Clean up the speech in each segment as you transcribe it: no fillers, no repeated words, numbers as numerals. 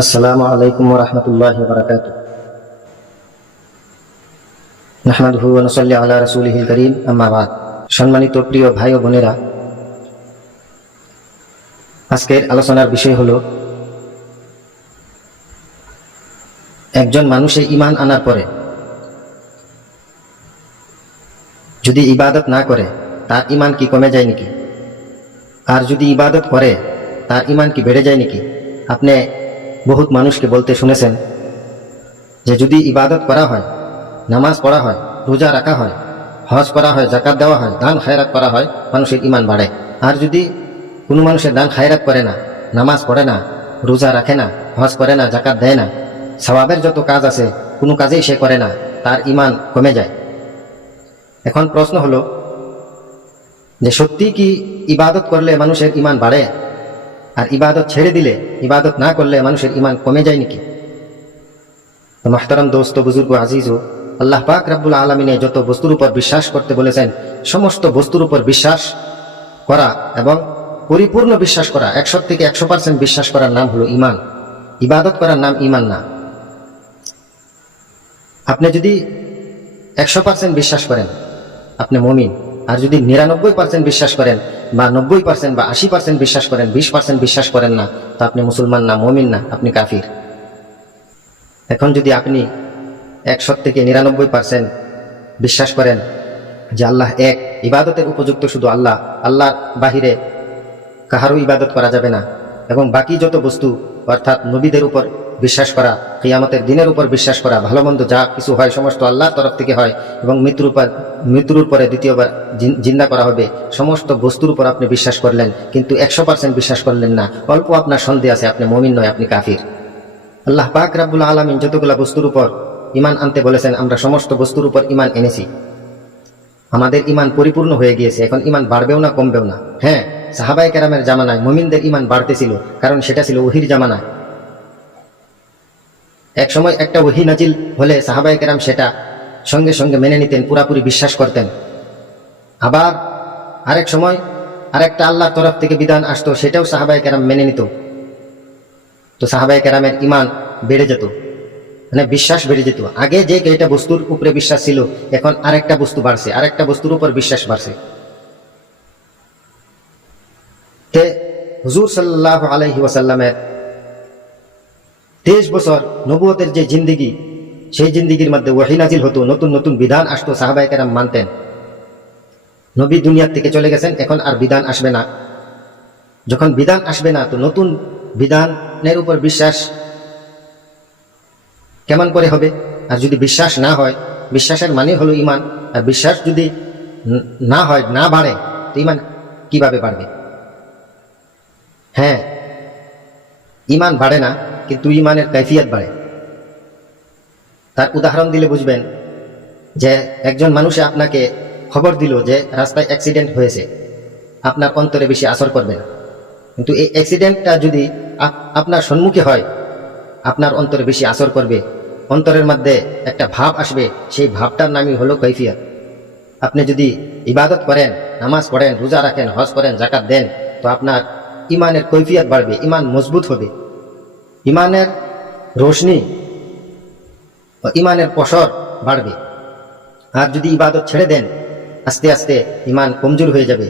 আসসালামু আলাইকুম ওয়া রাহমাতুল্লাহি ওয়া বারাকাতুহু। নাহমাদুহু ওয়া নুসাল্লি আলা রাসূলিহিল কারীম, আম্মা বাদ। সম্মানিত প্রিয় ভাই ও বোনেরা, আজকের আলোচনার বিষয় হলো একজন মানুষের ঈমান আনার পরে যদি ইবাদত না করে তার ঈমান কি কমে যায় নাকি? আর যদি ইবাদত করে তার ঈমান কি বেড়ে যায় নাকি? আপনি বহুত মানুষকে বলতে শুনেছেন যে যদি ইবাদত করা হয়, নামাজ পড়া হয়, রোজা রাখা হয়, হজ করা হয়, যাকাত দেওয়া হয়, দান খায়রাত করা হয়, মানুষের ঈমান বাড়ে। আর যদি কোনো মানুষের দান খায়রাত করে না, নামাজ পড়ে না, রোজা রাখে না, হজ করে না, যাকাত দেয় না, সওয়াবের যত কাজ আছে কোনো কাজেই সে করে না, তার ঈমান কমে যায়। এখন প্রশ্ন হলো যে সত্যি কি ইবাদত করলে মানুষের ঈমান বাড়ে, আর ইবাদত ছেড়ে দিলে, ইবাদত না করলে মানুষের ঈমান কমে যায় নাকি? তো মাহতারাম দোস্ত, বুজুর্গ, আজিজ, আল্লাহ পাক রব্বুল আলামিনে যত বস্তুর উপর বিশ্বাস করতে বলেছেন, সমস্ত বস্তুর উপর বিশ্বাস করা এবং পরিপূর্ণ বিশ্বাস করা, 100 থেকে 100% বিশ্বাস করার নাম হলো ঈমান। ইবাদত করার নাম ঈমান না। আপনি যদি 100% বিশ্বাস করেন আপনি মুমিন, আর যদি 99% বিশ্বাস করেন বা 90% বা 80% বিশ্বাস করেন, 20% বিশ্বাস করেন না, তো আপনি মুসলমান না, মুমিন না, আপনি কাফির। এখন যদি আপনি 100 থেকে 99% বিশ্বাস করেন যে আল্লাহ এক, ইবাদতের উপযুক্ত শুধু আল্লাহ, আল্লাহর বাহিরে কাহারও ইবাদত করা যাবে না, এবং বাকি যত বস্তু অর্থাৎ নবীদের উপর বিশ্বাস করা, কিয়ামতের দিনের উপর বিশ্বাস করা, ভালো মন্দ যা কিছু হয় সমস্ত আল্লাহর তরফ থেকে হয়, এবং মৃত্যুর পরে দ্বিতীয়বার জিন্দা করা হবে, সমস্ত বস্তুর উপর আপনি বিশ্বাস করলেন, কিন্তু 100% বিশ্বাস করলেন না, অল্প আপনার সন্দেহ আছে, আপনি মুমিন নয়, আপনি কাফির। আল্লাহ পাক রব্বুল আলামিন যতগুলা বস্তুর উপর ঈমান আনতে বলেছেন, আমরা সমস্ত বস্তুর উপর ঈমান এনেছি। আমাদের ঈমান পরিপূর্ণ হয়ে গিয়েছে, এখন ঈমান বাড়বেও না, কমবেও না। হ্যাঁ, সাহাবায়ে কেরামের জামানায় মুমিনদের ঈমান বাড়তেছিল, কারণ সেটা ছিল ওহীর জামানায়। এক সময় একটা ওহী নাজিল হলে সাহাবায়ে কেরাম সেটা সঙ্গে সঙ্গে মেনে নিতেন, পুরাপুরি বিশ্বাস করতেন। আবার আরেক সময় আরেকটা আল্লাহর তরফ থেকে বিধান আসতো, সেটাও সাহাবায়ে কেরাম মেনে নিত। তো সাহাবায়ে কেরামের ঈমান বেড়ে যেত, মানে বিশ্বাস বেড়ে যেত। আগে যে এটা বস্তুর উপরে বিশ্বাস ছিল, এখন আরেকটা বস্তু বাড়ছে, আরেকটা বস্তুর উপর বিশ্বাস বাড়ছে। তে হুজুর সাল্লাল্লাহু আলাইহি ওয়াসাল্লামের 23 বছর নবুয়তের যে জিন্দিগি, সেই জিন্দিগির মধ্যে ওহী নাজিল হতো, নতুন নতুন বিধান আসতো, সাহাবায়ে কেরাম মানতেন। নবী দুনিয়ার থেকে চলে গেছেন, এখন আর বিধান আসবে না। যখন বিধান আসবে না, তো নতুন বিধানের উপর বিশ্বাস কেমন করে হবে? আর যদি বিশ্বাস না হয়, বিশ্বাসের মানে হলো ঈমান, আর বিশ্বাস যদি না হয়, না বাড়ে, তো ঈমান কিভাবে বাড়বে? হ্যাঁ, ঈমান বাড়ে না, কিন্তু ঈমানের কাইফিয়ত বাড়ে। তার উদাহরণ দিলে বুঝবেন যে একজন মানুষে আপনাকে খবর দিল যে রাস্তায় অ্যাক্সিডেন্ট হয়েছে, আপনার অন্তরে বেশি আসর করবে না। কিন্তু এই অ্যাক্সিডেন্টটা যদি আপনার সম্মুখে হয়, আপনার অন্তরে বেশি আসর করবে, অন্তরের মধ্যে একটা ভাব আসবে, সেই ভাবটার নামই হলো কাইফিয়ত। আপনি যদি ইবাদত করেন, নামাজ পড়েন, রোজা রাখেন, হজ করেন, যাকাত দেন, তো আপনার ঈমানের কৈফিয়ত বাড়বে, ঈমান মজবুত হবে, ঈমানের রোশনি, ঈমানের পসর বাড়বে। আর যদি ইবাদত ছেড়ে দেন, আস্তে আস্তে ঈমান কমজোর হয়ে যাবে।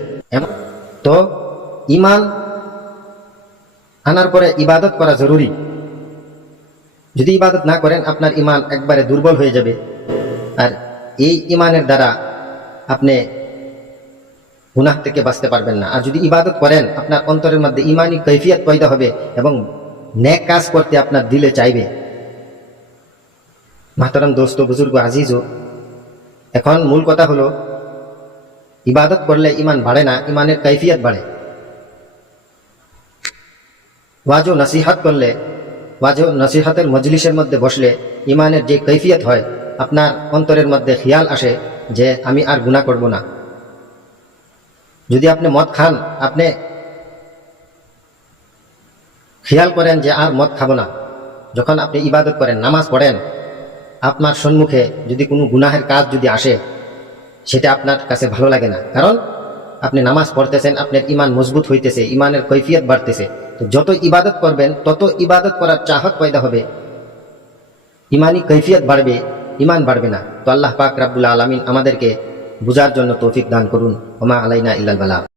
তো ঈমান আনার পরে ইবাদত করা জরুরি। যদি ইবাদত না করেন, আপনার ঈমান একবারে দুর্বল হয়ে যাবে, আর এই ঈমানের দ্বারা আপনি গুনাহ থেকে বাঁচতে পারবেন না। আর যদি ইবাদত করেন, আপনার অন্তরের মধ্যে ঈমানি কৈফিয়ত পয়দা হবে, এবং নেক কাজ করতে আপনার দিলে চাইবে। মাহতারাম দোস্ত, বুজুর্গ, আজিজ, এখন মূল কথা হলো ইবাদত করলে ঈমান বাড়ে না, ঈমানের কৈফিয়ত বাড়ে। ওয়াজ ও নসিহত করলে, ওয়াজ ও নসিহতের মজলিসের মধ্যে বসলে ঈমানের যে কৈফিয়ত হয়, আপনার অন্তরের মধ্যে খেয়াল আসে যে আমি আর গুনাহ করব না। যদি আপনি মদ খান, আপনি খেয়াল করেন যে আর মদ খাবো না। যখন আপনি ইবাদত করেন, নামাজ পড়েন, আপনার সম্মুখে যদি কোনো গুনাহের কাজ যদি আসে, সেটা আপনার কাছে ভালো লাগে না, কারণ আপনি নামাজ পড়তেছেন, আপনার ঈমান মজবুত হইতেছে, ঈমানের কৈফিয়ত বাড়তেছে। তো তো যত ইবাদত করবেন তত ইবাদত করার চাহত পয়দা হবে, ইমানি কৈফিয়ত বাড়বে, ইমান বাড়বে না। তো আল্লাহ পাক রাব্বুল আলামিন আমাদেরকে বুঝার জন্য তৌফিক দান করুন। ওমা আলাইনা ইল্লাল বালাগ।